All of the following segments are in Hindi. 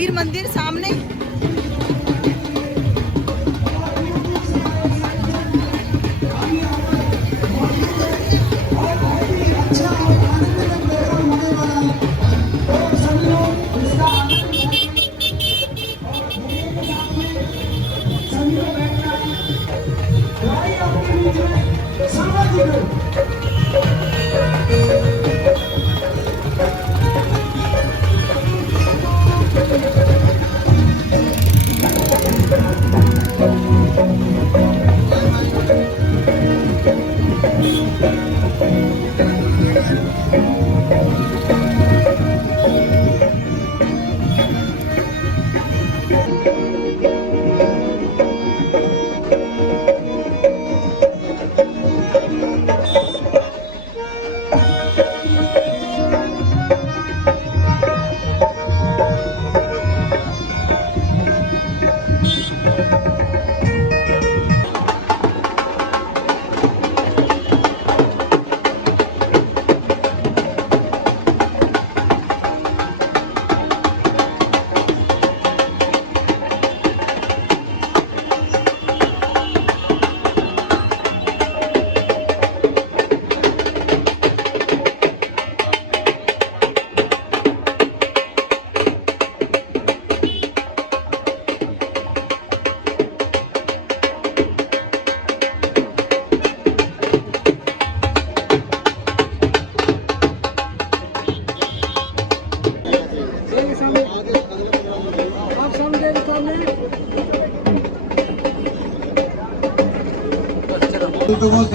महावीर मंदिर सामने।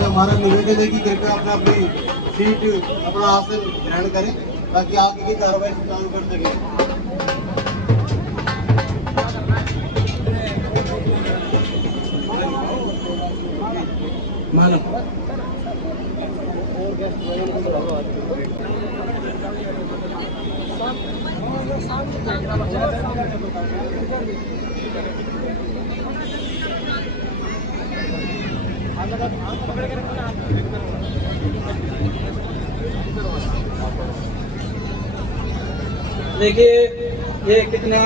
हमारा निवेदन है कि कृपया अपना अपनी सीट अपना आसन ग्रहण करें ताकि आगे की कार्रवाई सुचारू कर सके। देखिए, ये कितना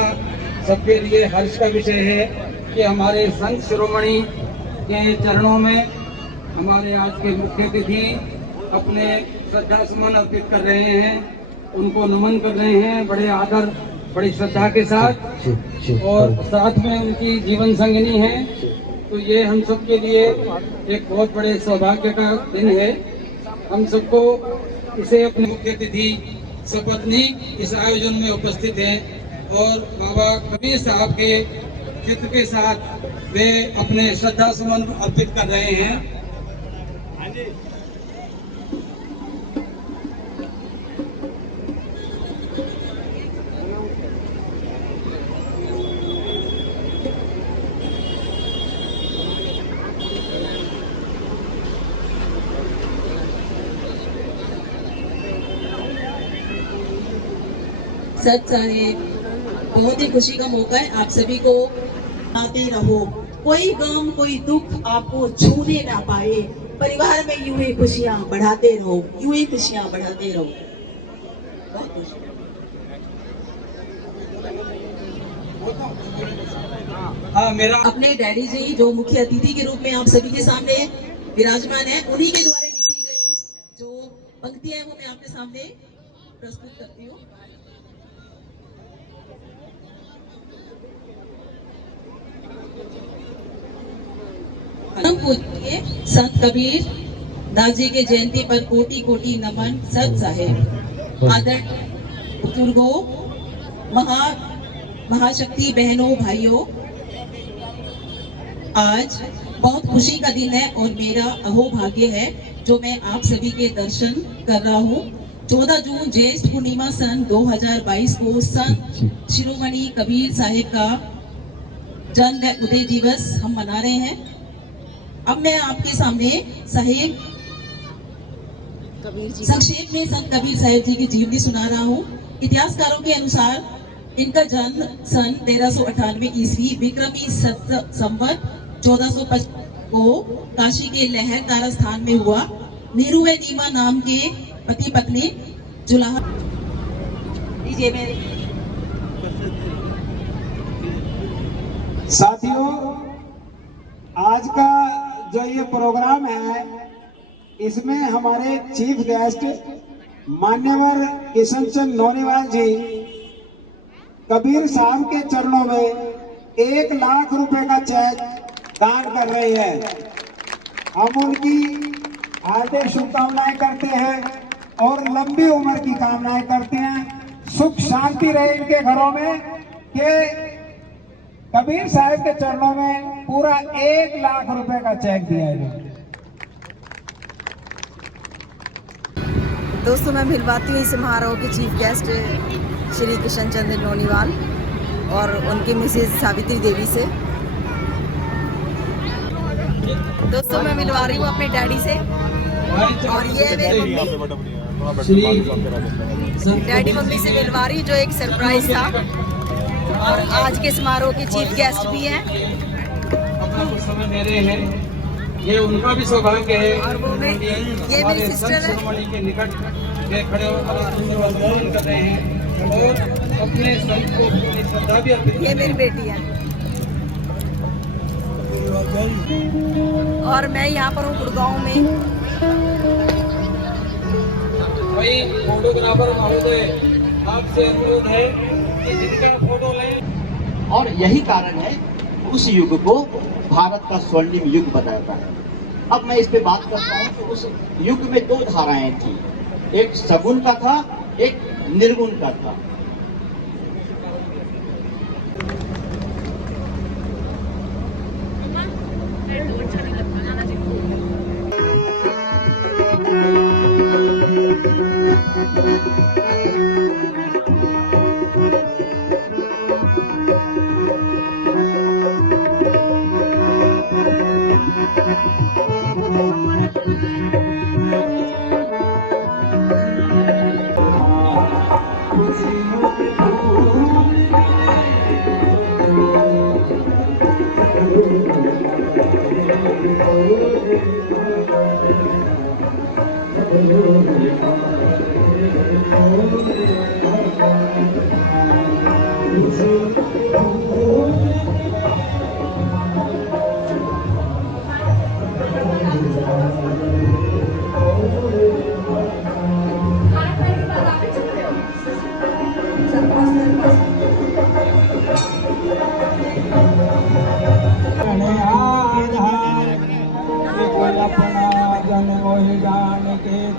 सबके लिए हर्ष का विषय है कि हमारे संत शिरोमणि के चरणों में हमारे आज के मुख्य अतिथि अपने श्रद्धा सुमन अर्पित कर रहे हैं, उनको नमन कर रहे हैं बड़े आदर बड़ी श्रद्धा के साथ, और साथ में उनकी जीवन संगिनी है। तो ये हम सब के लिए एक बहुत बड़े सौभाग्य का दिन है। हम सबको इसे अपने मुख्य अतिथि सपत्नी इस आयोजन में उपस्थित हैं और बाबा कबीर साहब के चित्र के साथ वे अपने श्रद्धा सुमन अर्पित कर रहे हैं। सच साहेब, बहुत ही खुशी का मौका है। आप सभी को आते रहो, कोई गम कोई दुख आपको छूने ना पाए। परिवार में यूं ही खुशियां बढ़ाते रहो, यूं ही खुशियां बढ़ाते रहो। बहुत खुशी। मेरा अपने डैडी जी जो मुख्य अतिथि के रूप में आप सभी के सामने विराजमान है, उन्हीं के द्वारा लिखी गई जो पंक्तियां हैं वो मैं आपके सामने प्रस्तुत करती हूँ। पूजिए संत कबीर दास जी के जयंती पर कोटि कोटि नमन। सत साहेब, आदरणीय बुजुर्गों, महाशक्ति बहनों भाइयों, आज बहुत खुशी का दिन है और मेरा अहोभाग्य है जो मैं आप सभी के दर्शन कर रहा हूँ। 14 जून ज्येष्ठ पूर्णिमा सन 2022 को संत शिरोमणि कबीर साहिब का जन्म उदय दिवस हम मना रहे हैं। अब मैं आपके सामने साहिब संक्षेप में संत कबीर साहिब जी की जीवनी सुना रहा हूँ। इतिहासकारों के अनुसार इनका जन्म सन 1398 ईस्वी विक्रमी संवत 1455 को काशी के लहर तारा स्थान में हुआ। नीरू व नीमा नाम के पति पत्नी जुलाहा जो ये प्रोग्राम है इसमें हमारे चीफ गेस्ट मान्यवर किशन चंद नोनीवाल जी कबीर साहब के चरणों में 1 लाख रुपए का चेक दान कर रहे हैं। हम उनकी हार्दिक शुभकामनाएं करते हैं और लंबी उम्र की कामनाएं करते हैं। सुख शांति रहे इनके घरों में कि कबीर साहब के चरणों में पूरा 1 लाख रुपए का चेक दिया है। दोस्तों, मैं मिलवाती हूँ इस समारोह के चीफ गेस्ट श्री किशन चंद नोनीवाल और उनकी मिसेज सावित्री देवी से। दोस्तों, मैं मिलवा रही हूँ अपने डैडी से और ये डैडी मम्मी से मिलवा रही, जो एक सरप्राइज था और आज के समारोह के चीफ गेस्ट भी हैं। अपना कुछ समय मेरे हैं, ये उनका भी सौभाग्य है और वो ये मेरी सिस्टर है के निकट में खड़े होकर कर रहे हैं और अपने संत को अपनी श्रद्धा भी अर्पित। ये मेरी बेटी है और मैं यहाँ पर हूँ गुड़गांव में। भाई फोटोग्राफर महोदय, आपसे अनुरोध है कि जिनका फोटो लें। और यही कारण है उस युग को भारत का स्वर्णिम युग बताता है। अब मैं इस पे बात करता हूँ कि उस युग में 2 धाराएं थी, एक सगुण का था, एक निर्गुण का था।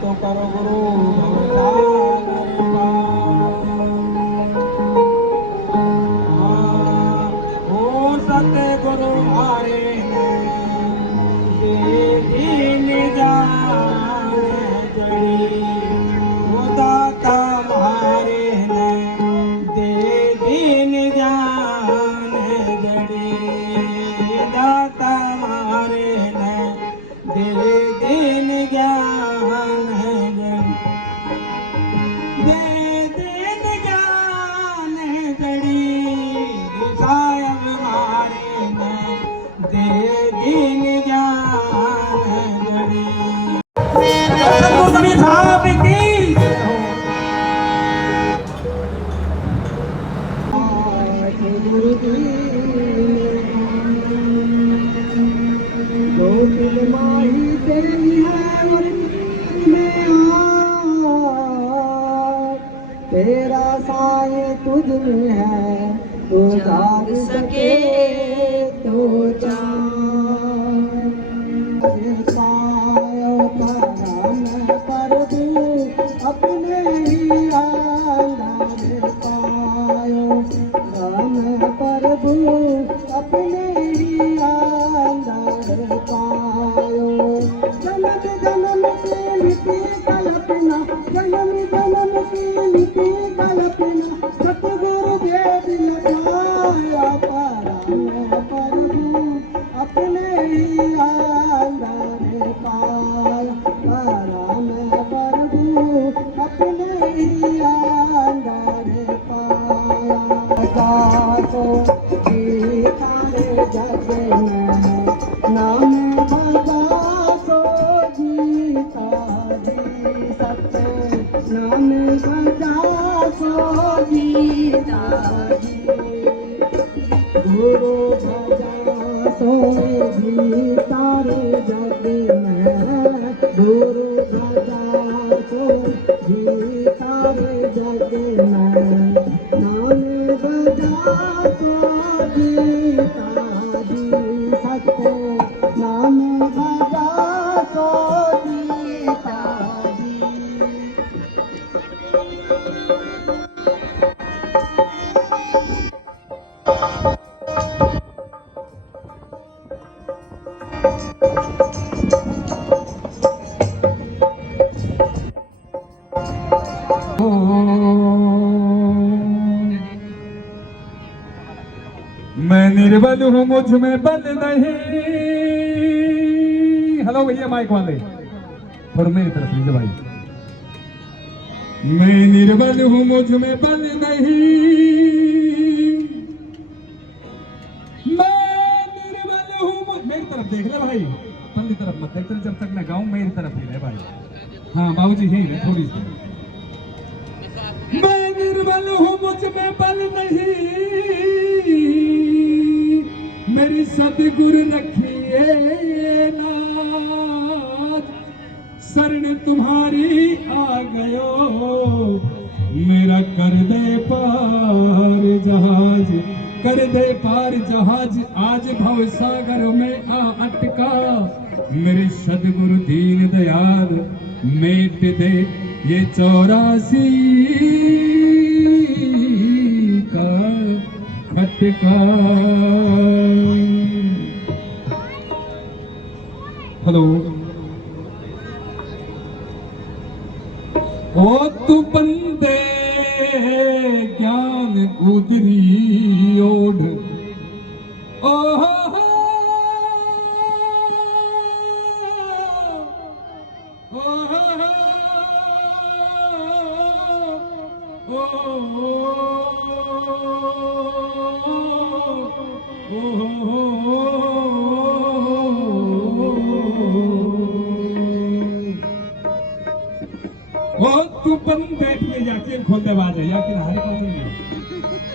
तो करो गुरु हो सके गुरु आए दीन जाने जड़ी वो दाता मारे दे दीन जाने जड़ी दाता मारे दे दीन तेरा साए तुझ में है, तो जाग सके तो पायो परम प्रभु अपने ही आंगन पायो राम प्रभु अपने ही आंगन पायो। जन्म जन्म की मिट्टी कल्पना, जन्म जन्म की मिट्टी कल्पना, सतगुरु देव लगाया परम प्रभु अपने ही आंगन पाया परम प्रभु अपने ही आंगन पाया। को गीता जग में नाम भगा सो गीता जी सत्य नाम भगा सो गीता जी गुरु भजा सो गीता रे जग में दूर भजा तो जीता रे जग में नाम बजा तो जीता जी सकते नाम बजा तो जीता जी मैं निर्बल हूँ मुझ में बल नहीं। हेलो भैया माइक वाले थोड़ा मेरी तरफ लीजिए भाई। मैं निर्बल हूँ मुझ में बल नहीं, मैं निर्बल हूँ मेरी तरफ देख ले भाई, अपनी तरफ मत देख, जब तक मैं गाऊं मेरी तरफ ही रहे भाई। हाँ बाबूजी यही रहे थोड़ी सी। मैं निर्बल हूँ मुझ में बल नहीं, मेरी सतगुरु रखिए नाथ, शरण तुम्हारी आ गयो, मेरा कर दे पार जहाज, कर दे पार जहाज, आज भव सागर में आ अटका, मेरे सतगुरु दीन दयाल, मेट दे ये 84 का खटका। हेलो ओ तू बंदे ज्ञान गुदरी ओढ़, ओ हो तू बंदे पे जाके खोल दे बाजे या कि हरी कौन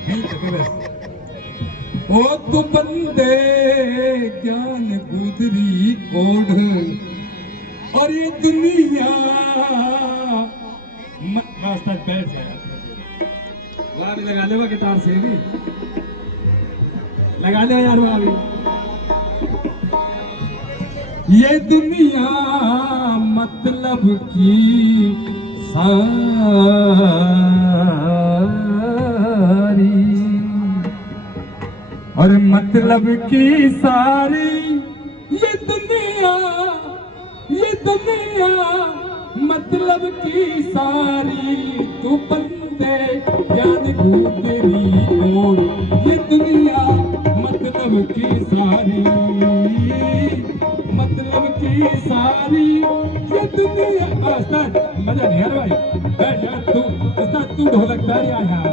नहीं तो बस। ओ तू बंदे ज्ञान गुदरी ओढ़, और ये दुनिया रास्ता बैठ जाए, वहां भी लगा ले गिटार से भी लगा ले यार वहां भी। ये दुनिया मतलब की सारी, और मतलब की सारी ये दुनिया मतलब की सारी, तू बंदे ज्ञान गुदरी ओढ़, ये दुनिया मतलब की सारी, मतलब की सारी ये दुनिया। मजा नहीं आ रहा भाई, तू ढोलक बैठ यहाँ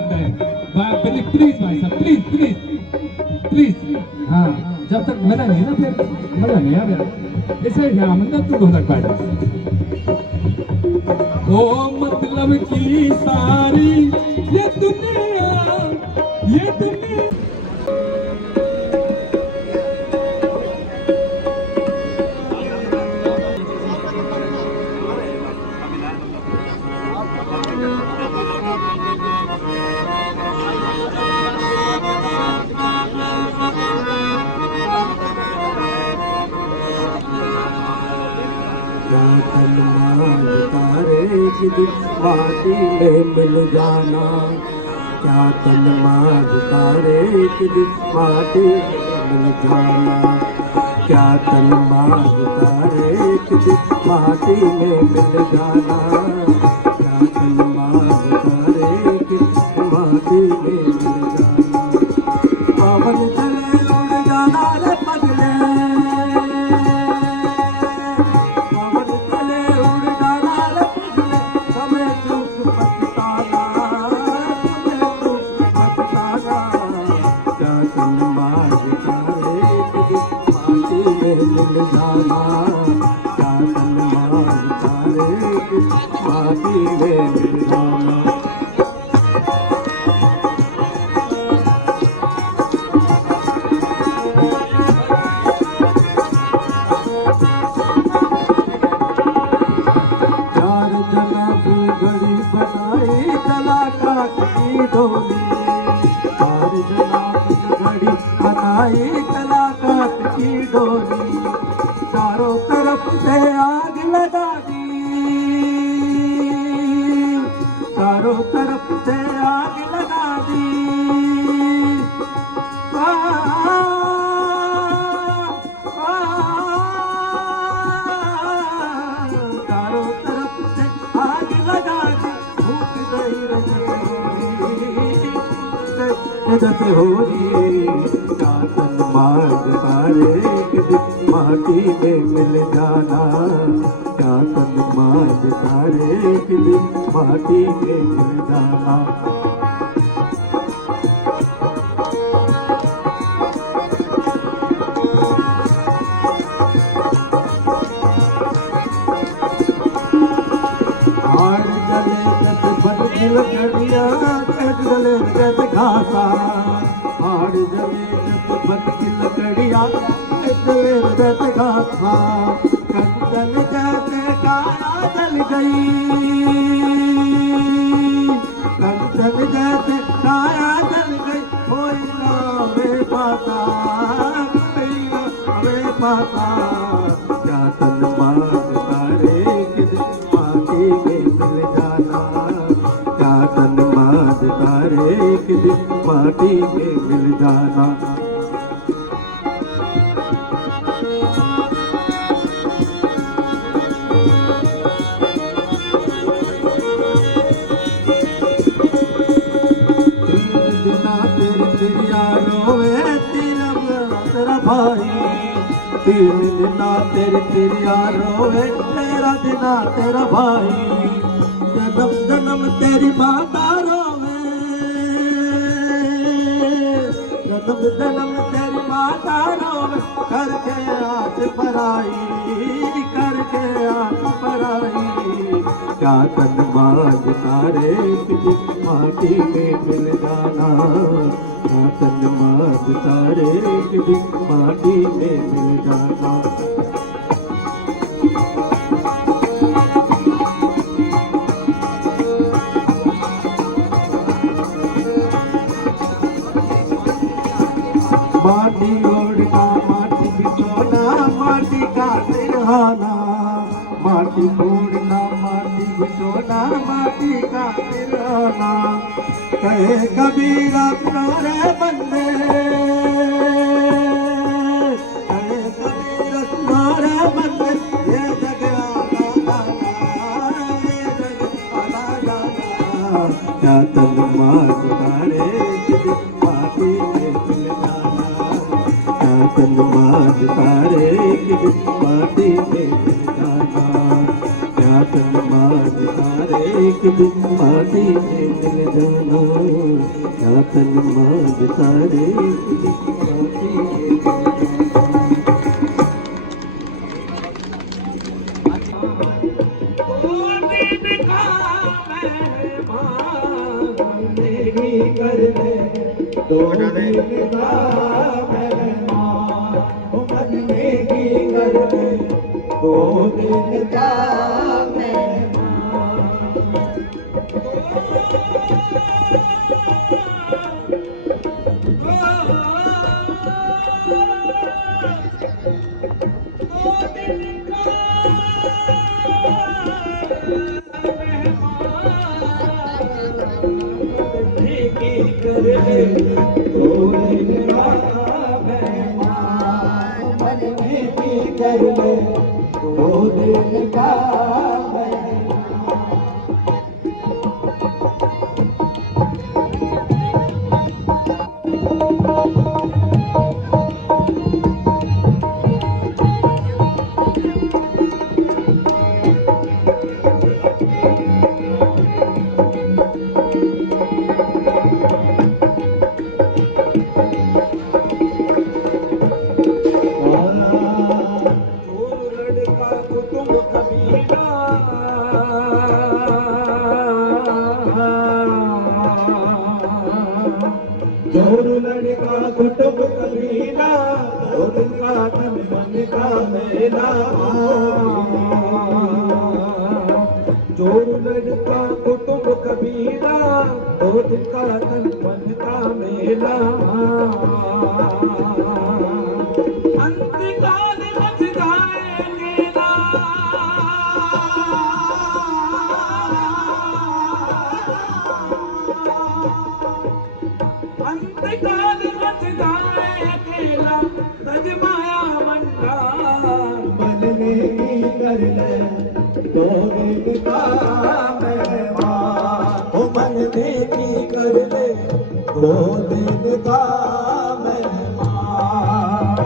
प्लीज भाई साहब प्लीज प्लीज प्लीज। हाँ जब तक मजा नहीं ना फिर मजा नहीं आ रहा, इसे यहाँ मतलब तू ढोलक बैठ। ओ मतलब की सारी ये दुनिया, ये दुनिया। माटी में मिल जाना, क्या तन मार तारे एक दिन माटी में मिल जाना, क्या तन मार तारे एक दिन माटी में मिल जाना, क्या तन मार तारे एक दिन माटी में मिल जाना। पवन चले उड़ जाना रे पगले, मिल जाना, क्या तन मार तारे माटी में मिल जाना। बनाई कलाकार की डोली, चारों तरफ से आग लगा दी, चारों तरफ से आग लगा दी। चारों तरफ से आग लगा दी, भूख गई रजत हो रही, चातन मार्ग सारे माटी में मिल जाना, चातन मार्ग सारे माटी में मिल जाना। हार जले जत बदगी लकड़िया, कट जले जत घासा, हार जले जत बदगी लकड़िया, कट जले जत घासा। कंचन जैसे काया जल गई, कंचन जैसे काया जल गई, कोई ना हमें पाता, कोई ना हमें पाता। चातन मार्ग सारे माटी में मिल जाना, चातन मार्ग सारे माटी में मिल जाना। तीन दिना तेरी तिरिया रोवे, तेरा दिना तेरा भाई, जन्म जन्म तेरी माता रोवे, जन्म जन्म तेरी माता रोवे, करके आस पराई, करके आस पराई। चातन मार्ग सारे माटी में मिल जाना, चातन मार्ग सारे माटी में मिल जाना। माटी ओढ़ना माटी बिछोना, माटी का सिरहाना, माटी ओढ़ना माटी बिछोना, माटी का सिरहाना। कहे कबीरा सुनो रे बंदे, कहे कबीरा सुनो रे बंदे, ये जग आना जाना, ये जग आना जाना। चातन मार्ग सारे माटी में मिल जाना, चातन मार्ग सारे माटी में मिल जाना, चातन मार्ग सारे माटी में मिल जाना, चातन मार्ग सारे माटी में मिल जोर लड़का कुटुंब कबीला, दो दिन का तन मन का मेला। जोर लड़का कुटुंब कबीला, दो दिन का तन मन का मेला। अंतकाल मच जाएंगे ना, अंतकाल मच जाएंगे ना, ब्रज माया मंडल बनने की कर ले दो दिन का मेहमान, ओ बनने की कर ले दो दिन का मेहमान।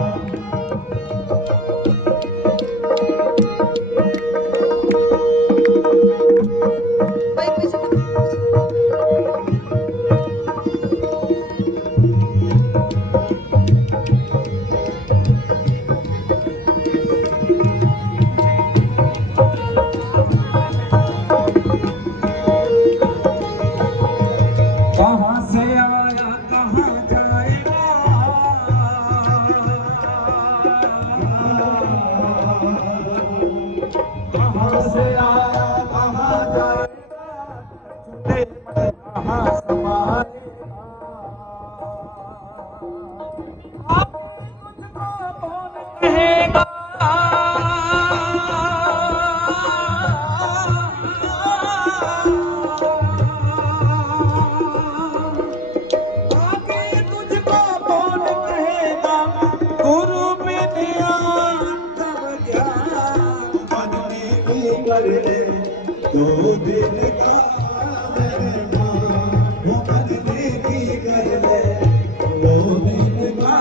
कहाँ से आया कहाँ जाएगा, कहाँ से आया कहाँ जाएगा, छुट्टे में कहाँ समाएगा। कहेगा आगे तुझको कौन कहेगा, गुरु विद्या तब ज्ञान बनने की कर ले दो दिन का मेहमान, वो बनने की कर ले दो दिन का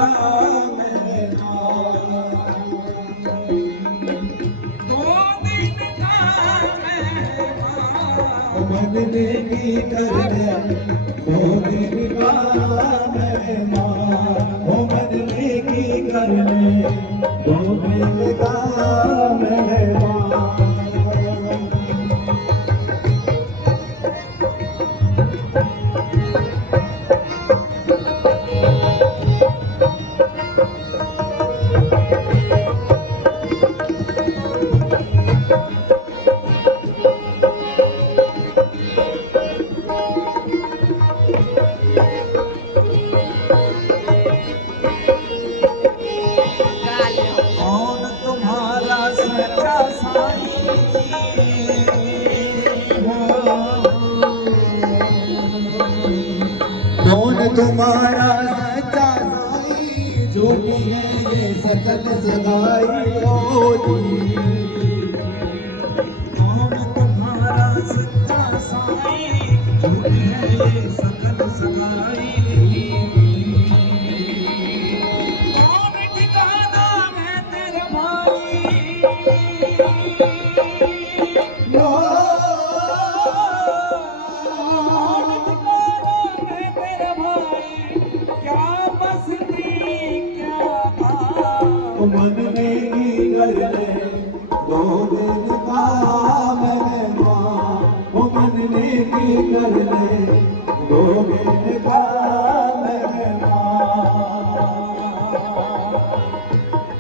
मेहमान। दो दिन का मेहमान, वो बनने की कर ले दो दिन का मेहमान, वो बनने की कर ले दो दिन का मेहमान। कौन तुम्हारा सच्चा साईं हो, कौन तुम्हारा सच्चा साईं, झूठी है ये सकल सगाई होती। कौन तुम्हारा सच्चा साईं, झूठी है ये सकल सगाई। कौन ठिकाना है तेरे भाई, कौन ठिकाना है तेरे भाई, क्या बस्ती क्या गाँव। बनने की कर ले दो दिन का मेहमान, वो बनने की कर ले दो दिन का मेहमान।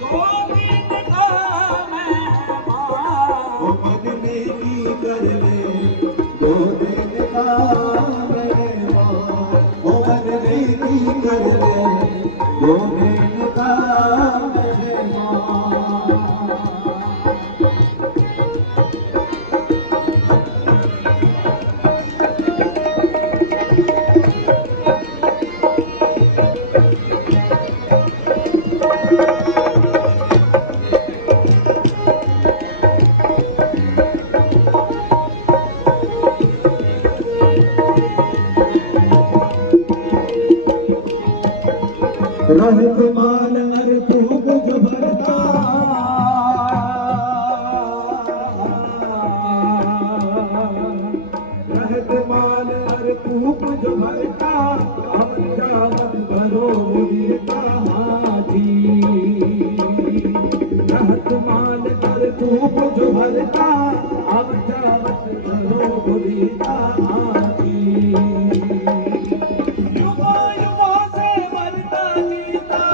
दो दिन का मेहमान, वो बनने की कर ले दो दिन का मेहमान, वो बनने की कर ले दो दिन का मेहमान। रहत माल नर खूब जो भरता, रहत माल नर खूब जो भरता, हम जावत भरो वीरता हाजी। रहत माल नर खूब जो भरता, हम जावत भरो वीरता हाजी। युवा युवा से मरता जीता,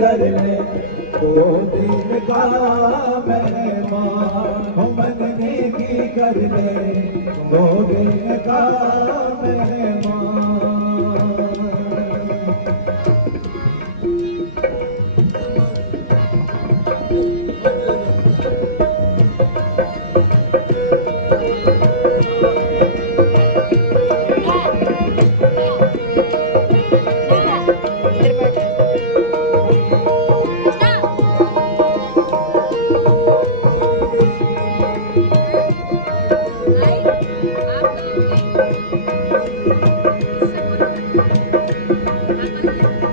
कर ले 2 दिन का मेहमान मन की कर ले 2 दिन का मेहमान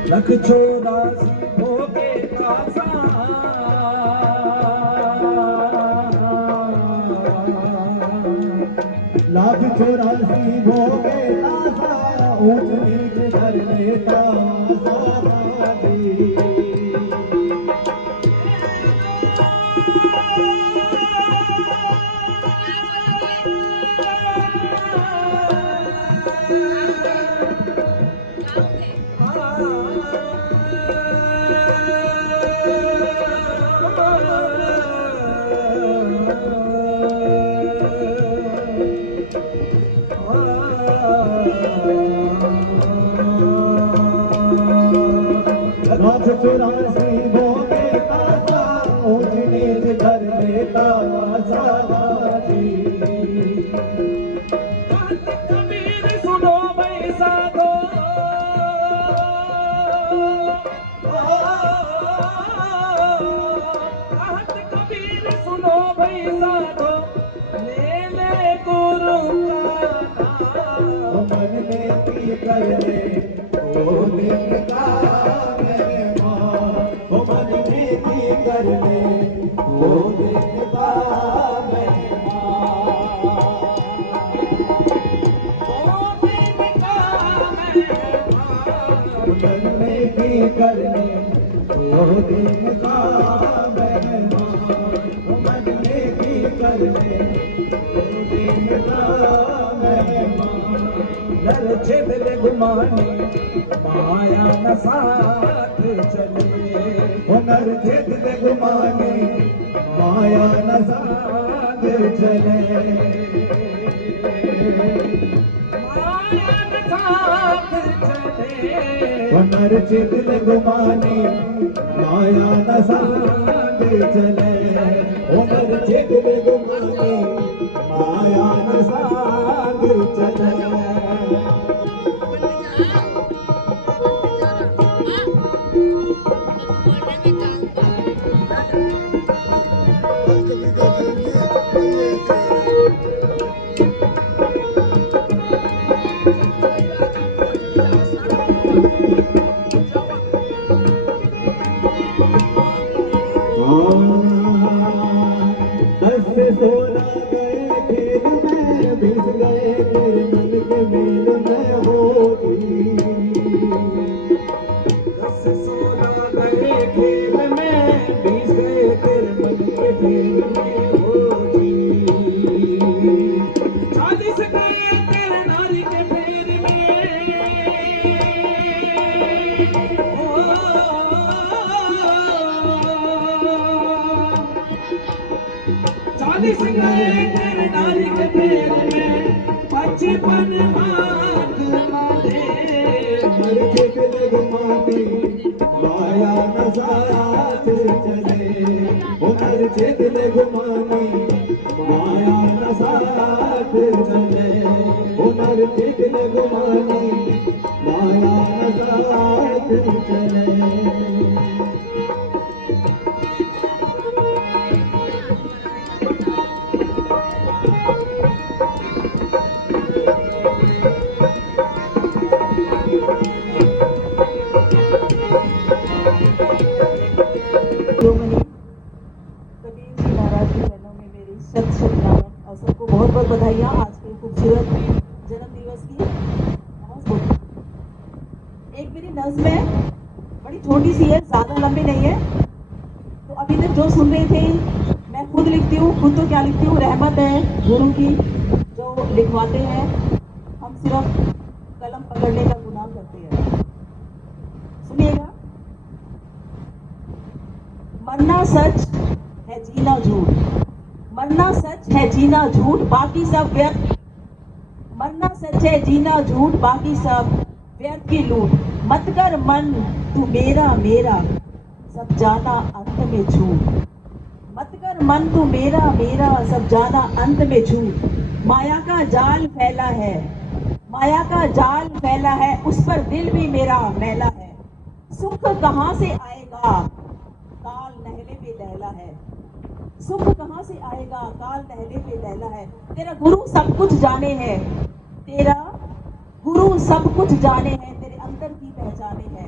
लख 84 भोगे कासा लाख 84 भोगे कासा ऊंच नीच धर लेता लाख 84 भोगे कासा ऊंच नीच धर लेता कबीर सुनो भाई साधो कबीर सुनो भाई साधो ले ले गुरु का नाम मन में की कर ले 2 दिन का कर ले 2 दिन का बनने की कर ले 2 दिन का मेहमान बनने की कर ले 2 दिन का मेहमान नर छेद ले घुमाने माया न साथ चले हुनर छेद ले घुमाने माया न साथ चले माया न साथ चले हुनर छेद ले घुमाने माया न साथ चले हुनर छेद ले घुमाने माया न साथ चले माया न साथ चले हुनर छेद ले घुमाने माया न साथ चले हुनर छेद ले घुमाने माया न साथ चले कबीर जी महाराज के चरणों में मेरी शत शत नमन और सबको बहुत बहुत बधाइयाँ आज के खूबसूरत जन्म दिवस की बहुत छोटी। एक मेरी नज्म है, बड़ी छोटी सी है, ज्यादा लंबी नहीं है। तो अभी तक जो सुन रहे थे, मैं खुद लिखती हूँ, खुद तो क्या लिखती हूँ, रहमत है गुरु की जो लिखवाते हैं, हम सिर्फ कलम पकड़ने का गुनाह करते हैं। सुनिएगा। मरना सच है जीना झूठ, मरना सच है जीना झूठ, बाकी सब व्यर्थ। मरना सच है जीना झूठ, बाकी सब व्यर्थ की लूट। मत कर मन तू मेरा मेरा, सब जाना अंत में झूठ। मत कर मन तू मेरा मेरा, सब जाना अंत में झूठ। माया का जाल फैला है, माया का जाल फैला है, उस पर दिल भी मेरा मैला है। सुख कहाँ से आएगा, काल नहले पे दहला है। सुख कहाँ से आएगा, काल नहले पे दहला है। तेरा गुरु सब कुछ जाने है, तेरा गुरु सब कुछ जाने है, तेरे अंतर की पहचाने है।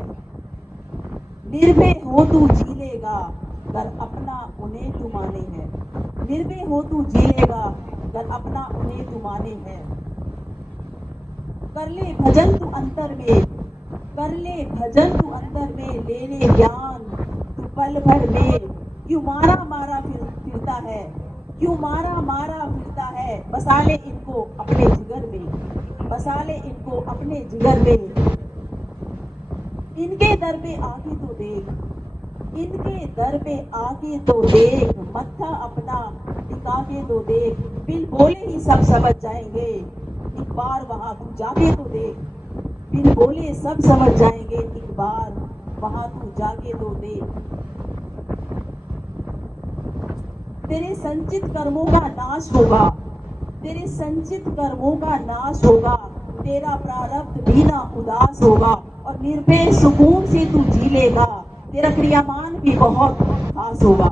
निर्भय हो तू जी लेगा, कर अपना उन्हें तू माने है। निर्भय हो तू जी लेगा, कर अपना उन्हें तू माने है। कर ले भजन तू अंतर में, कर ले भजन तू अंतर में, ले ले ज्ञान तू पल भर में। क्यों मारा मारा फिरता है, क्यों मारा मारा फिरता है, बसा ले इनको अपने जिगर में, बसा ले इनको अपने जिगर में। इनके दर पे आके तो देख, इनके दर पे आके तो देख, मत्था अपना टिका के तो देख। बिन बोले ही सब समझ जाएंगे, एक बार वहां तू जाके तो देख। बिन बोले सब समझ जाएंगे, एक बार वहां तू जाके तो देख। तेरे संचित कर्मों का नाश होगा, तेरे संचित कर्मों का नाश होगा, तेरा प्रारब्ध भी ना उदास होगा, और निर्भय सुकून से तू जी लेगा। तेरा क्रियामान भी बहुत खास होगा,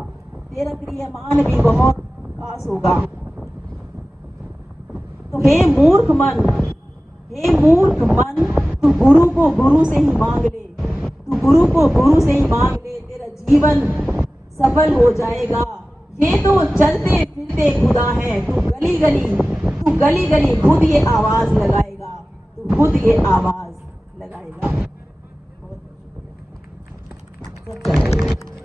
तेरा क्रियामान भी बहुत खास होगा। तो हे मूर्ख मन, हे मूर्ख मन, तू गुरु को गुरु से ही मांग ले, तू गुरु को गुरु से ही मांग ले, तेरा जीवन सफल हो जाएगा। ये तो चलते फिरते खुदा है, तू गली गली, तू गली गली खुद ये आवाज लगाएगा, तू खुद ये आवाज लगाएगा। बहुत शुक्रिया। सब चलेगा।